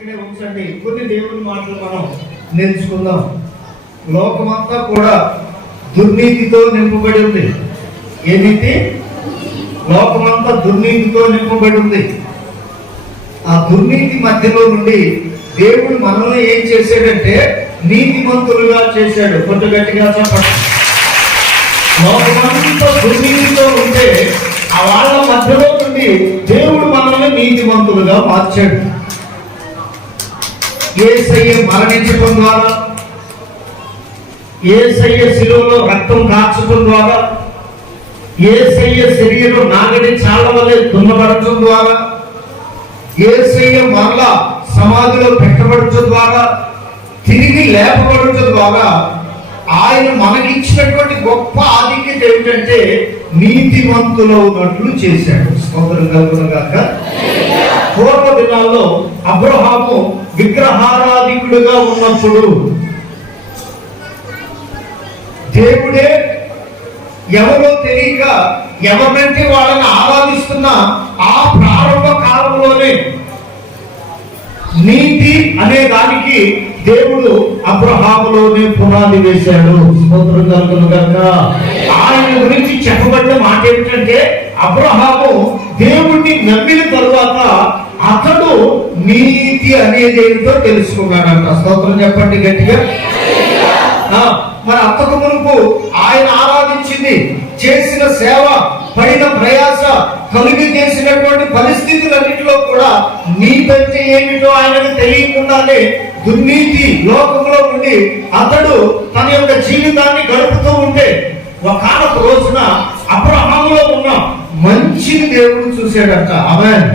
ఇక్కడే ఉంచండి. కొన్ని దేవుని మాటలు మనం నేర్చుకుందాం. లోకమంతా కూడా దుర్నీతితో నింపబడి ఉంది. ఏ నీతి? లోకమంతా దుర్నీతితో నింపబడి ఉంది. ఆ దుర్నీతి మధ్యలో నుండి దేవుడు మనల్ని ఏం చేశాడంటే నీతిమంతులుగా చేశాడు. కొంత గట్టిగా చెప్పండి. లోకమంతా దుర్నీతితో ఉంటే ఆ వాళ్ళ మధ్యలో నుండి దేవుడు మనల్ని నీతిమంతులుగా మార్చాడు. యేసయ్య మరణించడం ద్వారా, యేసయ్య శిలువలో రక్తం కార్చడం ద్వారా, యేసయ్య శరీరం నాగడి చాళ్ళ వలె దున్నబడటం ద్వారా, యేసయ్య మరలా సమాధిలో పెట్టబడటం ద్వారా, తిరిగి లేపబడటం ద్వారా ఆయన మనకిచ్చినటువంటి గొప్ప ఆధిక్యత ఏమిటంటే నీతిమంతులు ఉన్నట్లు చేశాడు. స్తోత్రం కలుగును గాక. పూర్వ దినాల్లో అబ్రహాము విగ్రహారాధికుడుగా ఉన్నప్పుడు దేవుడే ఎవరో తెలియక ఎవరినంటే వాళ్ళని ఆరాధిస్తున్న ఆ ప్రారంభ కాలంలోనే నీతి అనే దానికి దేవుడు అబ్రహాములోనే పునాది వేశాడు. స్తోత్రం కలుగును గాక. ఆయన గురించి చెప్పబడిన మాట ఏమిటంటే అబ్రహాము దేవుణ్ణి నమ్మిన తరువాత అతడు నీతి అనేది ఏంటో తెలుసుకున్నాడంట. స్తోత్రం చెప్పండి గట్టిగా. మరి అంతకు మునుపు ఆయన ఆరాధించింది, చేసిన సేవ, పడిన ప్రయాస, కలుగు చేసినటువంటి పరిస్థితులన్నింటిలో కూడా నీతంటే ఏమిటో ఆయనకు తెలియకుండానే దుర్నీతి లోకంలో ఉండి అతడు తన యొక్క జీవితాన్ని గడుపుతూ ఉంటే ఒకనొక రోజున అబ్రహాములో ఉన్న మంచిని దేవుడు చూశాడట. ఆమేన్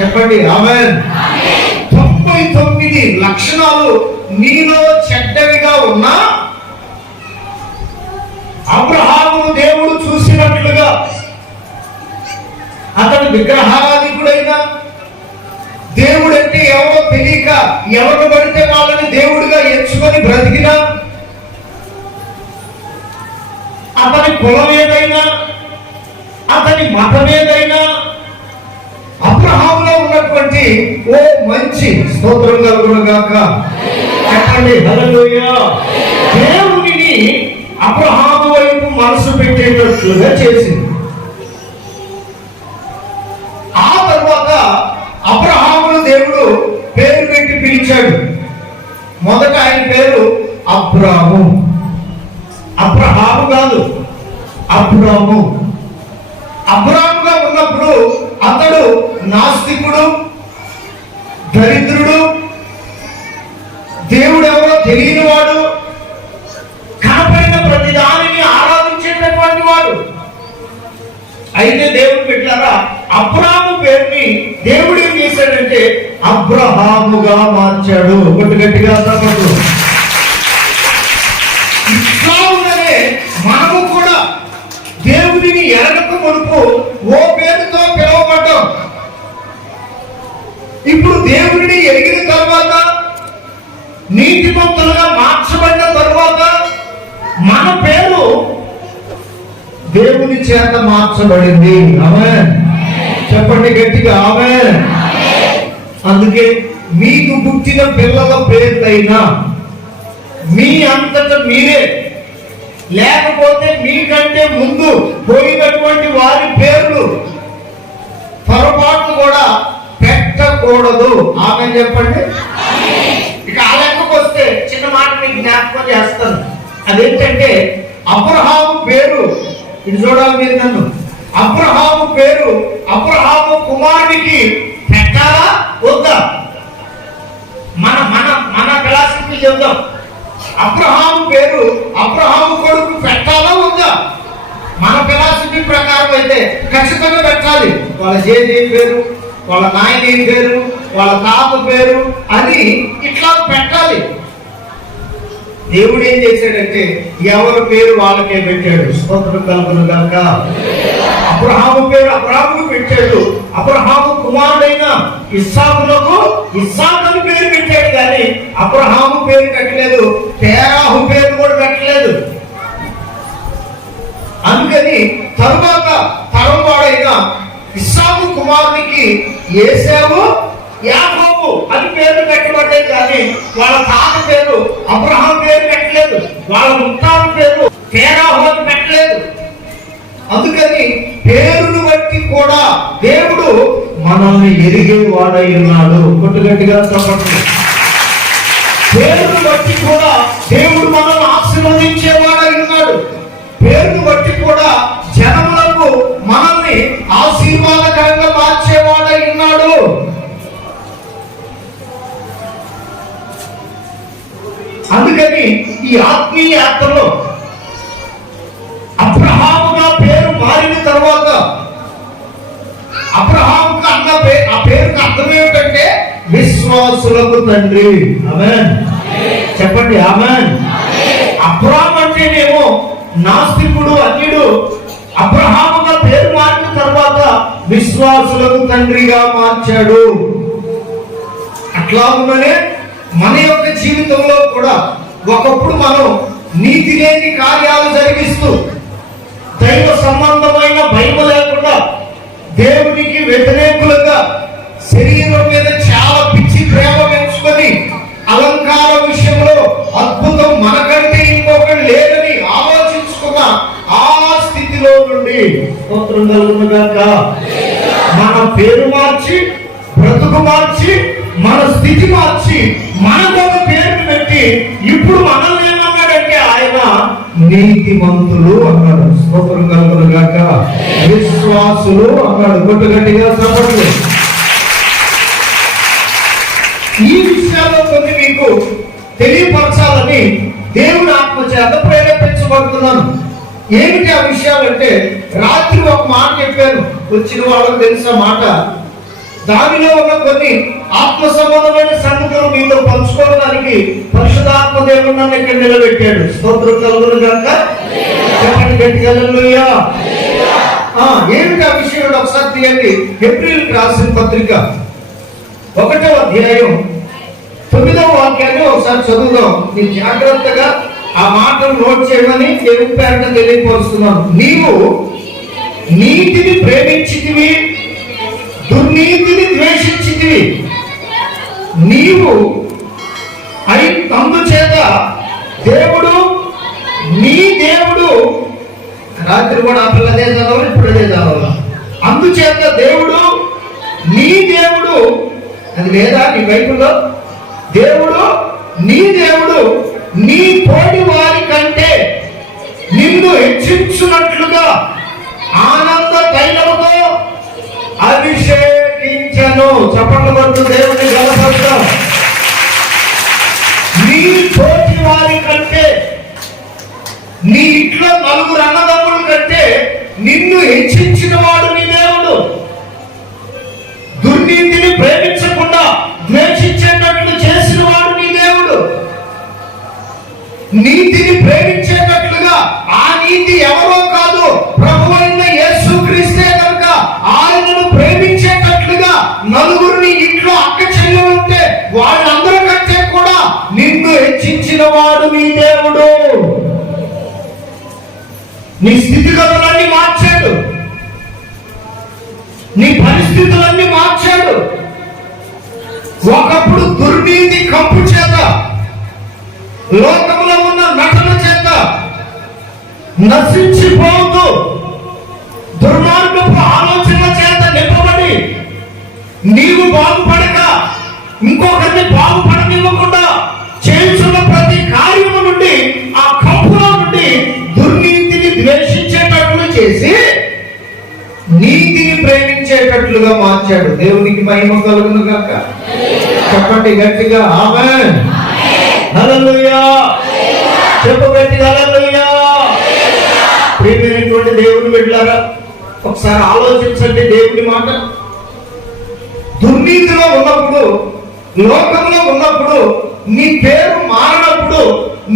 చెప్పండి. ఆమేన్. 99 లక్షణాలు నీలో చెడ్డవిగా ఉన్నా అబ్రహామును దేవుడు చూసినట్లుగా అతడు విగ్రహారాధికుడైనా, దేవుడు అంటే ఎవరో తెలియక ఎవరు పడితే వాళ్ళని దేవుడిగా ఎంచుకొని బ్రతికినా, అతని కులం ఏదైనా, అతని మతం ఏదైనా, అబ్రహాములో ఉన్నటువంటి ఓ మంచి స్తోత్రం కలుగును గాక. చెప్పండి హల్లెలూయా. దేవునిని అబ్రహాము వైపు మనసు పెట్టేటట్లుగా చేసింది. ఆ తర్వాత అబ్రహామును దేవుడు పేరు పెట్టి పిలిచాడు. మొదట ఆయన పేరు అబ్రాము. అబ్రహాము కాదు, అబ్రాము. అబ్రాముగా ఉన్నప్పుడు అతడు నాస్తికుడు, దరిద్రుడు, దేవుడు ఎవరో తెలియని వాడు, కనపడిన ప్రతి దానిని ఆరాధించేటటువంటి వాడు. అయితే దేవుడు పెట్టారా అబ్రాము పేరుని దేవుడు ఏం చేశాడంటే అబ్రహాముగా మార్చాడు. ఒకటి గట్టిగా తప్పదు. ఇట్లా ఉన్నదే మనము కూడా దేవుడిని ఎరగక మునుపు ఓ పేరుతో పిలువబడ్డాం. ఇప్పుడు దేవుడిని ఎరిగిన తర్వాత, నీతిమంతులుగా మార్చబడిన తరువాత మన పేరు దేవుని చేత మార్చబడింది. ఆమేన్ చెప్పండి గట్టిగా. ఆమేన్. అందుకే మీకు పుట్టిన పిల్లల పేర్లైనా మీ అంతట మీరే, లేకపోతే మీకంటే ముందు పోయినటువంటి వారి పేర్లు పొరపాటు కూడా పెట్టకూడదు. ఆమేన్ చెప్పండి. ఇక ఆ లెక్కకు వస్తే చిన్న మాట మీకు జ్ఞాపకం చేస్తాను. అదేంటంటే అబ్రహాము పేరు, ఇది చూడాలి మీరు నన్ను, అబ్రహాము పేరు అబ్రహాము కుమారునికి పెట్టాలా వద్దా? మన మన మన ఫిలాసఫీ చెప్దాం. అబ్రహాము పేరు అబ్రహాము కొడుకు పెట్టాలా వద్దా? మన ఫిలాసఫీ ప్రకారం అయితే ఖచ్చితంగా పెట్టాలి. వాళ్ళ జేజీ పేరు, వాళ్ళ నాయన పేరు, వాళ్ళ తాత పేరు అని ఇట్లా పెట్టాలి. దేవుడు ఏం చేశాడంటే ఎవరి పేరు వాళ్ళకే పెట్టాడు. స్తోత్రం కలుగును గాక. అబ్రహాము పేరు అబ్రహాముకు పెట్టాడు. అబ్రహాము కుమారుడైన ఇస్సాకులకు ఇస్సాకు అని పేరు పెట్టాడు. కానీ అబ్రహాము పేరు పెట్టలేదు, తేరాహు పేరు కూడా పెట్టలేదు. అందుకని తరువాత తరం వాడైన ఇస్సాకు కుమారునికి ఏశావు, యాకోబు అని పేరు పెట్టబడ్డేది, కానీ వాళ్ళ తాత పేరు అబ్రహాం పేరు పెట్టలేదు, వాళ్ళ ముత్తాత పేరు తేరాహు అని పెట్టలేదు. అందుకని పేరును బట్టి కూడా దేవుడు మనల్ని ఎరిగేవాడై ఉన్నాడు. కొట్టుగట్టిగా చెప్పండి. పేరును బట్టి కూడా దేవుడు మనల్ని ఆశీర్వదించేవాడై ఉన్నాడు. పేరును బట్టి కూడా జనములకు మనల్ని ఆశీర్వాదకరంగా మార్చేవాడై ఉన్నాడు. అందుకని ఈ ఆత్మీయ యాత్రలో అబ్రహాముగా పేరు మారిన తర్వాత, అబ్రహాముకు అన్న ఆ పేరుకి అర్థం ఏమిటంటే విశ్వాసులకు తండ్రి. ఆమేన్ చెప్పండి. ఆమేన్. అబ్రహాం అంటేనేమో నాస్తికుడు, అన్యుడు. అబ్రహాముగా పేరు మారిన తర్వాత విశ్వాసులకు తండ్రిగా మార్చాడు. అట్లా ఉన్ననే మన యొక్క జీవితంలో కూడా ఒకప్పుడు మనం నీతి లేని కార్యాలు జరిగిస్తూ, దైవ సంబంధమైన భయం లేకుండా, దేవునికి వ్యతిరేకులుగా శరీరం మీద చాలా పిచ్చి ప్రేమ పెంచుకొని, అలంకార విషయంలో అద్భుతం మనకంటే ఇంకొకటి లేదని ఆలోచించుకున్న ఆ స్థితిలో నుండి స్తోత్రం కలుగును గాక మన పేరు మార్చి, బ్రతుకు మార్చి, మన స్థితి మార్చి, మనకు ఒక పేరు పెట్టి ఇప్పుడు మనల్ని ఏమన్నాడంటే ఆయన నీతిమంతులు అన్నాడు. స్తోత్రం కలుగును గాక. విశ్వాసులు అన్నాడు. గట్టిగా చెప్పండి. ఈ విషయాల్లో కొన్ని మీకు తెలియపరచాలని దేవుని ఆత్మ చేత ప్రేరేపించబడుతున్నాను. ఏమిటి ఆ విషయాలంటే, రాత్రి ఒక మాట చెప్పాను, వచ్చిన వాళ్ళకు తెలిసిన మాట. దానిలో ఉన్న కొన్ని ఆత్మ సంబంధమైన సంగతులు మీతో పంచుకోవడానికి పరిశుద్ధాత్మ దేవుడు నన్ను ఇక్కడ నిలబెట్టాడు. స్తోత్రం కలుగును గాక. చెప్పండి గట్టిగా హల్లెలూయా. ఏమిటి ఆ విషయం ఒకసారి తీయండి. ఏప్రిల్ రాసిన పత్రిక 1వ అధ్యాయం 9వ వాక్యాన్ని ఒకసారి చదువుదాం. నేను జాగ్రత్తగా ఆ మాటను నోట్ చేయమని దేవుని పేరట తెలియపరుస్తున్నాను. నీవు నీతిని ప్రేమించితివి, దుర్నీతిని ద్వేషించితివి. నీవు అందుచేత దేవుడు నీ దేవుడు, రాత్రి కూడా ఆ పిల్లదే చదవాలి, ఇప్పుడు అదే చదవాలి. అందుచేత దేవుడు నీ దేవుడు, అది లేదా నీ బైబిల్లో, దేవుడు నీ దేవుడు నీ తోటి వారి కంటే నిన్ను హెచ్చించున్నట్లుగా ఆనంద తైలముతో అభిషేకించను. చప్పట్లు కొట్టు దేవుని గలపడతాం. నీ తోటి వారి కంటే, నీ ఇంట్లో నలుగురు అన్నదమ్ముల కంటే నిన్ను హెచ్చించిన వాడు నీ దేవుడు. దుర్నీతిని ప్రేమించకుండా ద్వేషించేటట్లు చేసిన వాడు నీ దేవుడు. నీతిని ప్రేమించేటట్లుగా, ఆ నీతి ఎవరో కాదు, ప్రభువైన యేసుక్రీస్తే కనుక ఆయనను ప్రేమించేటట్లుగా నలుగురిని ఇంట్లో అక్క చెల్లెలు ఉంటే వాళ్ళందరికంటే కూడా నిన్ను హెచ్చించిన వాడు నీ దేవుడు. నీ స్థితిగతులన్నీ మార్చాడు, నీ పరిస్థితులన్నీ మార్చాడు. ఒకప్పుడు దుర్నీతి కంపు చేత, లోకంలో ఉన్న నటన చేత నశించిపోతూ, దుర్మార్గపు ఆలోచనల చేత నింపబడి, నీవు బాగుపడక ఇంకొకరిని బాగుపడనివ్వకుండా చేస్తున్న ప్రతి కార్యము నుండి, ఆ కంపులో నుండి దుర్నీతిని ద్వేషించేటట్లు చేసి నీతిని ప్రేమించేటట్లుగా మార్చాడు. దేవునికి మహిమ కలుగును గాక. చెప్పండి గట్టిగా ఆమేన్. హల్లెలూయా. చెప్పు గట్టిగా హల్లెలూయా. ప్రియమైనటువంటి దేవుని బిడ్డలారా, ఒకసారి ఆలోచించండి దేవుని మాట. దుర్నీతిలో ఉన్నప్పుడు, లోకంలో ఉన్నప్పుడు, నీ పేరు మారినప్పుడు,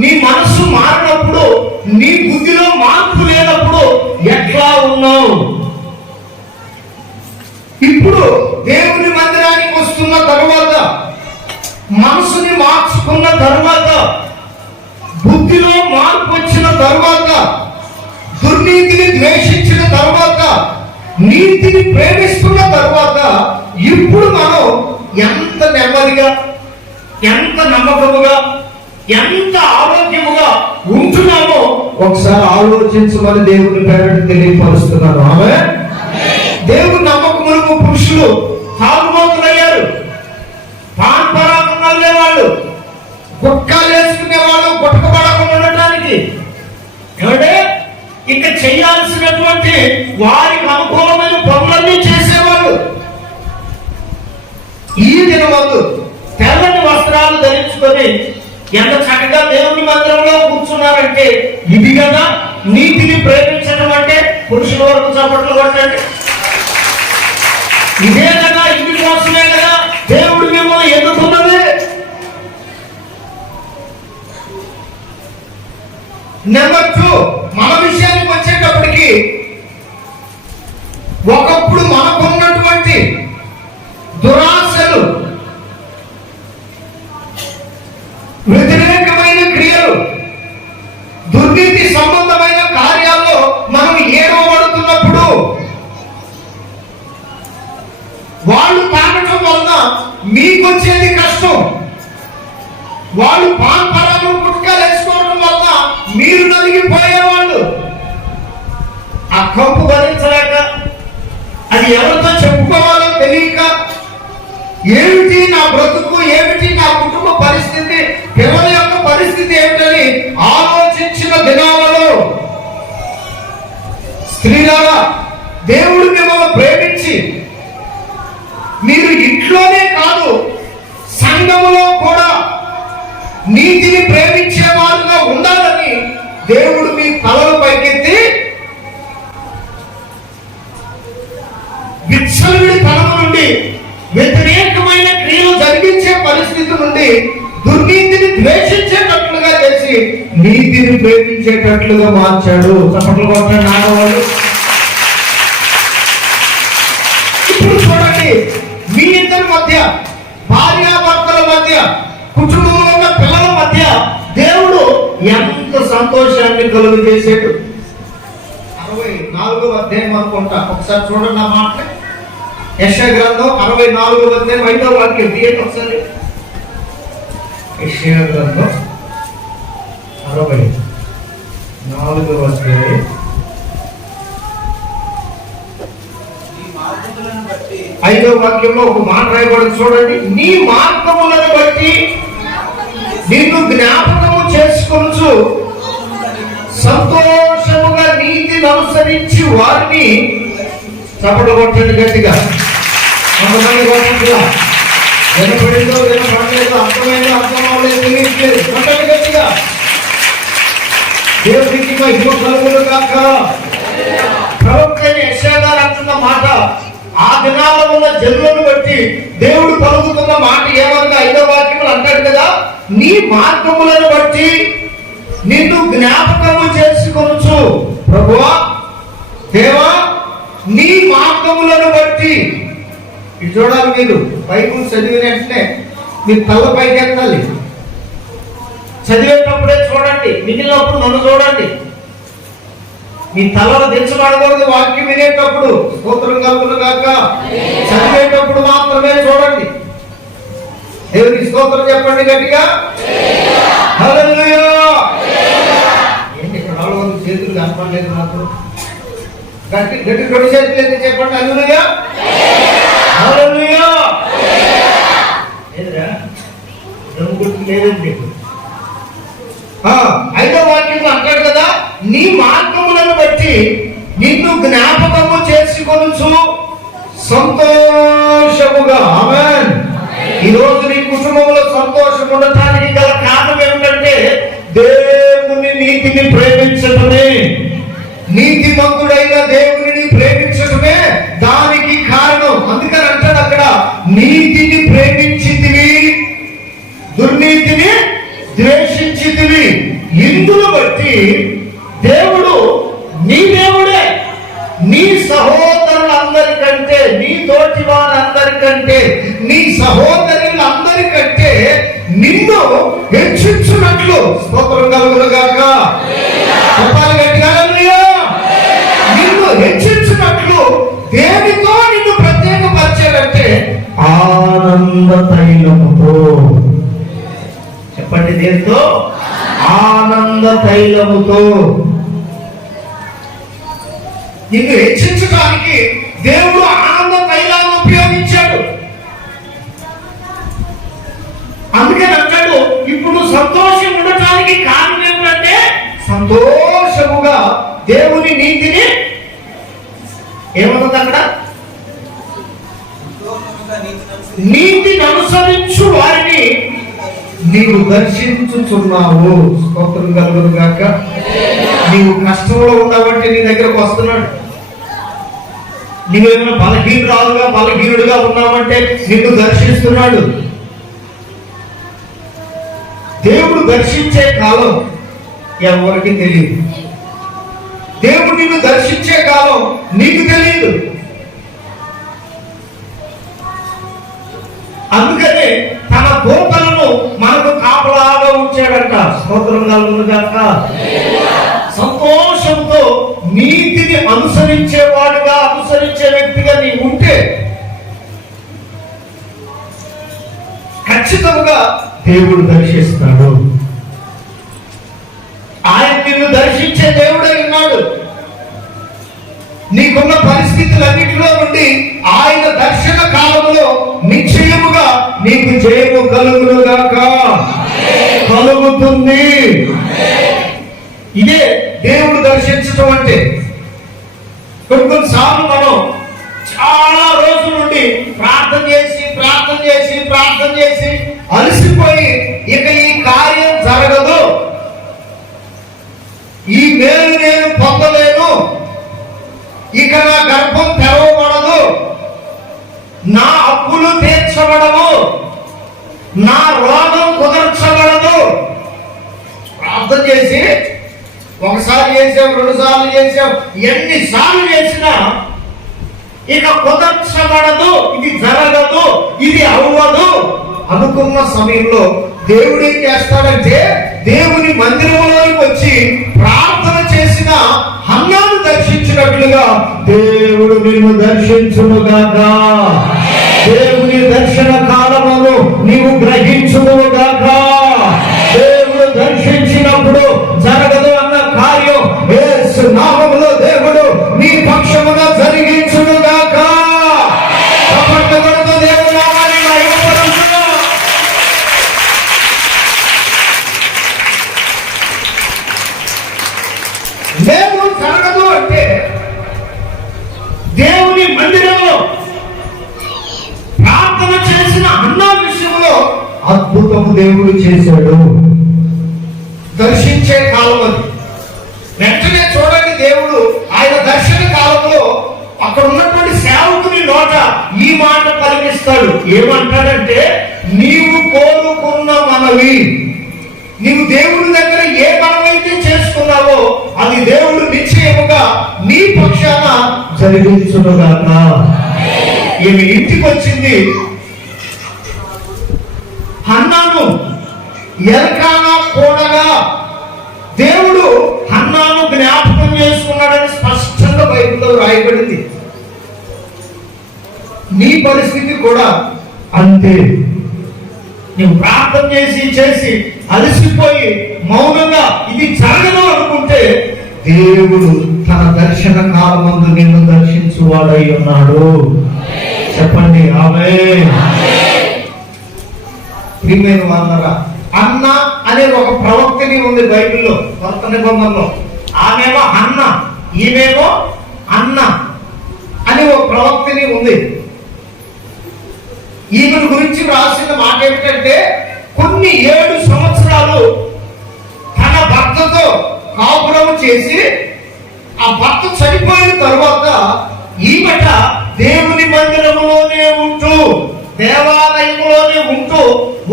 నీ మనసు మారినప్పుడు, నీ బుద్ధిలో మార్పు లేనప్పుడు ఎట్లా ఉన్నావు? ఇప్పుడు దేవుని మందిరానికి వస్తున్న తరువాత, మనసుని మార్చుకున్న తరువాత, బుద్ధిలో మార్పు వచ్చిన తరువాత, దుర్నీతిని ద్వేషించిన తరువాత, నీతిని ప్రేమిస్తున్న తరువాత, ఇప్పుడు మనం ఎంత ఎంత నెమ్మదిగా, ఎంత నమ్మకముగా, ఎంత ఆరోగ్యముగా ఉంటున్నామో ఒకసారి ఆలోచించమని దేవుని పేరట తెలియపరుస్తున్నాను. ఆమె దేవుని నమ్మకములకు పురుషులు తాగుబోతులయ్యారు, పాన్పరాకం వాళ్ళు, గుట్కాలు వేసుకునేవాళ్ళు, గుట్టకబడకుండా ఉండటానికి ఏమంటే ఇక చేయాల్సినటువంటి వారికి అనుకూలమైన పనులన్నీ చేసేవాళ్ళు. ఈ దినమందు తెల్లని వస్త్రాలు ధరించుకొని ఎంత చక్కగా దేవుని మందిరంలో కూర్చున్నారంటే ఇది కదా నీతిని ప్రేమించడం అంటే. పురుషుల వరకు చప్పట్లు కొట్టండి. ఇదే కదా, ఇంటి కోసమే కదా దేవుడు మిమ్మల్ని ఎన్నుకున్నది. నెంబర్ 2, మన విషయానికి వచ్చేటప్పటికి ఒకప్పుడు మనకున్నటువంటి దురాశలు, వ్యతిరేకమైన క్రియలు, దుర్నీతి సంబంధమైన కార్యాల్లో మనం ఏడవబడుతున్నప్పుడు వాళ్ళు తాగటం వలన మీకొచ్చేది కష్టం, వాళ్ళు పాన్పరాలు గుట్కాలు వేసుకోవడం వల్ల మీరు నలిగిపోయేవాళ్ళు. ఆ కంపు భరించలేక, అది ఎవరితో చెప్పుకోవాలో తెలియక, ఏమిటి నా బ్రతుకు, ఏమిటి నా కుటుంబ పరిస్థితి, పిల్లల యొక్క పరిస్థితి ఏమిటని ఆలోచించిన దినాలలో స్త్రీలారా, దేవుడు మిమ్మల్ని ప్రేమించి మీరు ఇంట్లోనే కాదు సంఘములో కూడా నీతిని ప్రేమించేవారుగా ఉండాలని దేవుడు మీ తలలు పైకెత్తి విచ్చలవిడి తలము నుండి, వ్యతిరేకమైన క్రియలు జరిగించే పరిస్థితి నుండి దుర్నీతిని ద్వేషించేటట్లుగా చేసి నీతిని ప్రేమించేటట్లుగా మార్చాడు. చప్పట్లు కొట్టండి ఆడవాళ్ళు. ఇప్పుడు చూడండి, మీ ఇద్దరి మధ్య, భార్యాభర్తల మధ్య, కుటుంబంలో ఉన్న పిల్లల మధ్య దేవుడు ఎంత సంతోషాన్ని కలుగు చేసాడు. 64వ అధ్యాయం అనుకుంటా, ఒకసారి చూడండి నా మాట. యెషయా గ్రంథం 64వ అధ్యాయం 5వ వాక్యం తీయండి ఒకసారి. యెషయా గ్రంథం 64వ అధ్యాయం 5వ వాక్యంలో ఒక మాట రాయబడి చూడండి. నీ మార్గములను బట్టి నిన్ను జ్ఞాపకము చేసుకొనుచు సంతోషముగా నీతిని అనుసరించి వారిని, చప్పట్లు కొట్టండి గట్టిగా, కొంతమంది కొట్టట్లా, వినపడిందో వినపడలేదు, అర్థమైందో అర్థం అవ్వలేదు, తెలియట్లేదు, కొట్టండి గట్టిగా. దేవునికి మహిమ కలుగును గాక. ప్రవక్త యెషయా గారు అంటున్న మాట, ఆ దినాల్లో ఉన్న జనులను బట్టి దేవుడు పలుకుతున్న మాట ఏమనగా 5వ వాక్యంలో అంటాడు కదా, నీ మార్గములను బట్టి నిన్ను జ్ఞాపకము చేసుకొనుచు. ప్రభువా, దేవా, నీ మార్గములను బట్టి. ఇది చూడాలి, మీరు బైబుల్ చదివిన వెంటనే మీరు తల పైకి ఎత్తాలి. చదివేటప్పుడే చూడండి, మిగిలినప్పుడు నన్ను చూడండి. మీ తలలో దించబడకూడదు. వాక్యం వినేటప్పుడు స్తోత్రం కలుగును గాక. చదివేటప్పుడు మాత్రమే చూడండి. దేవునికి స్తోత్రం చెప్పండి గట్టిగా. హల్లెలూయా. ఏంటి ఇక్కడ 400 చేతులు కనపడలేదు నాకు? గట్టి గట్టి 2 చేతులు ఎందుకు చెప్పండి. హల్లెలూయా, హల్లెలూయా. లేదురా, దమ్ముగుర్తు లేదండి. 5వ వాక్యంలో అంటాడు కదా, నీ మార్గములను బట్టి నిన్ను జ్ఞాపకము చేసుకొనుచు సంతోషముగా. ఆమేన్. ఈ రోజు నీ కుటుంబంలో సంతోషం ఉండటానికి గల కారణం ఏమిటంటే దేవుని నీతిని ప్రేమించడమే. నీతిమంతుడైన దేవుని ప్రేమించడమే దానికి కారణం. అందుకని అంటాడు అక్కడ, నీతిని ప్రేమించితివి, దుర్నీతిని ద్వేషించితివి. ఇందును బట్టి దేవుడు, నీ దేవుడే, నీ సహోదరులందరికంటే, నీ తోటి వారందరికంటే, నీ సహోదరులందరికంటే నిన్ను హెచ్చించున్నట్లు, స్తోత్రం కలుగును గాక. చెప్పాలి గట్టిగా, నిన్ను హెచ్చించున్నట్లు దేనితో నిన్ను ప్రత్యేకపరిచాడంటే ఆనంద తైలం. చెప్పండి, దేంతో? ఆనంద తైలముతో. నిన్ను హెచ్చించడానికి దేవుడు ఆనంద తైలాన్ని ఉపయోగించాడు. అందుకని అంటాడు, ఇప్పుడు సంతోషం ఉండటానికి కారణం ఏమిటంటే సంతోషముగా దేవుని నీతిని ఏమన్నది అక్కడ? నీతిని అనుసరించు వారిని నీవు దర్శించుచున్నావు. స్తోత్రం కలుగును గాక. నీవు కష్టంలో ఉన్నావంటే నీ దగ్గరకు వస్తున్నాడు. నీవేమైనా బలహీనుడుగా ఉన్నావంటే నిన్ను దర్శిస్తున్నాడు. దేవుడు దర్శించే కాలం ఎవరికి తెలియదు. దేవుడు నిన్ను దర్శించే కాలం నీకు తెలియదు. అందుకనే తన దూతలను మనకు కాపలాగా ఉంచాడంట. స్తోత్రం కలుగును గాక. సంతోషంతో నీతిని అనుసరించేవాడుగా, అనుసరించే వ్యక్తిగా నీవు ఉంటే ఖచ్చితంగా దేవుడు దర్శిస్తాడు. ఆయన నిన్ను దర్శించే దేవుడై ఉన్నాడు. నీకున్న పరిస్థితులన్నిటిలో నుండి ఆయన దర్శన కాలంలో నిశ్చయముగా నీకు జయము కలుగునుగాక. కలుగుతుంది. ఇదే దేవుడు దర్శించటం అంటే. కొన్నిసార్లు మనం చాలా రోజుల నుండి ప్రార్థన చేసి అలసిపోయి ఇక ఈ కార్యం జరగదు, ఈ మేలు నేను పొందలేను, ఇక నా గర్భం తెరవబడదు, నా అప్పులు తీర్చబడవు, నా రోగం కుదర్చబడదు. ప్రార్థన చేసి ఒకసారి చేసాం, 2 సార్లు చేసాం, ఎన్నిసార్లు చేసినా ఇక కుదర్చబడదు, ఇది జరగదు, ఇది అవ్వదు అనుకున్న సమయంలో దేవుడు ఏం చేస్తాడంటే దేవుని మందిరంలోకి వచ్చి ప్రార్థన చేసిన హన్నాను దర్శించినట్లుగా దేవుడు నిన్ను దర్శించునుగాక. దేవుని దర్శన కాలమును నీవు గ్రహించునుగాక. దేవుడు దర్శించినప్పుడు జరగదు అన్న కార్యం యేసు నామములో దేవుడు నీ పక్షమున జరిగించునుగాక. దేవుడు నామాన్ని మహిమపరచును. లేదు జరగదు అంటే దేవుని మందిరంలో ప్రార్థన చేసిన అన్నా విషయంలో అద్భుతము దేవుడు చేశాడు. దర్శించే కాలం అది. వెంటనే చూడండి, దేవుడు ఆయన దర్శన కాలంలో అక్కడ ఉన్నటువంటి సేవకుని నోట ఈ మాట పలికిస్తాడు. ఏమంటాడంటే, నీవు కోరుకున్న మనవి, నీవు దేవుడి దగ్గర ఏ మనమైతే చేసుకున్నావో అది దేవుడు నిశ్చయముగా నీ పక్షాన జరిగించునుగాక. ఈమె ఇంటికి వచ్చింది. హన్నాను ఎల్కానా కూడగా దేవుడు హన్నాను జ్ఞాపకం చేసుకున్నాడని స్పష్టంగా బైబిల్లో రాయబడింది. నీ పరిస్థితి కూడా అంతే. నువ్వు ప్రార్థన చేసి అలసిపోయి మౌనంగా ఇది జరగదు అనుకుంటే దేవుడు తన దర్శన కాలమందు నిన్ను దర్శించువాడై ఉన్నాడు. చెప్పండి ఆమేన్. ప్రియమైన వాళ్ళరా, అన్న అనే ఒక ప్రవక్తని ఉంది బైబిల్లో, కొత్త నిబంధనలో. ఆమెమో అన్న, ఈమెమో అన్న అని ఒక ప్రవక్తని ఉంది. ఈమెను గురించి రాసిన మాట ఏమిటంటే, కొన్ని 7 సంవత్సరాలు తన భర్తతో కాపురం చేసి ఆ భర్త చనిపోయిన తరువాత ఈమెట దేవుని మందిరంలోనే ఉంటూ, దేవాలయంలోనే ఉంటూ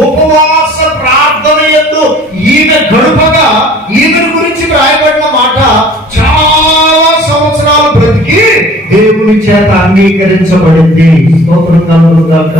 ఉపవాస ప్రార్థన యందు ఈమె గడుపగా ఈమెను గురించి రాయబడిన మాట, చాలా సంవత్సరాలు బ్రతికి దేవుని చేత అంగీకరించబడింది. స్తోత్రం కలుగుగాక.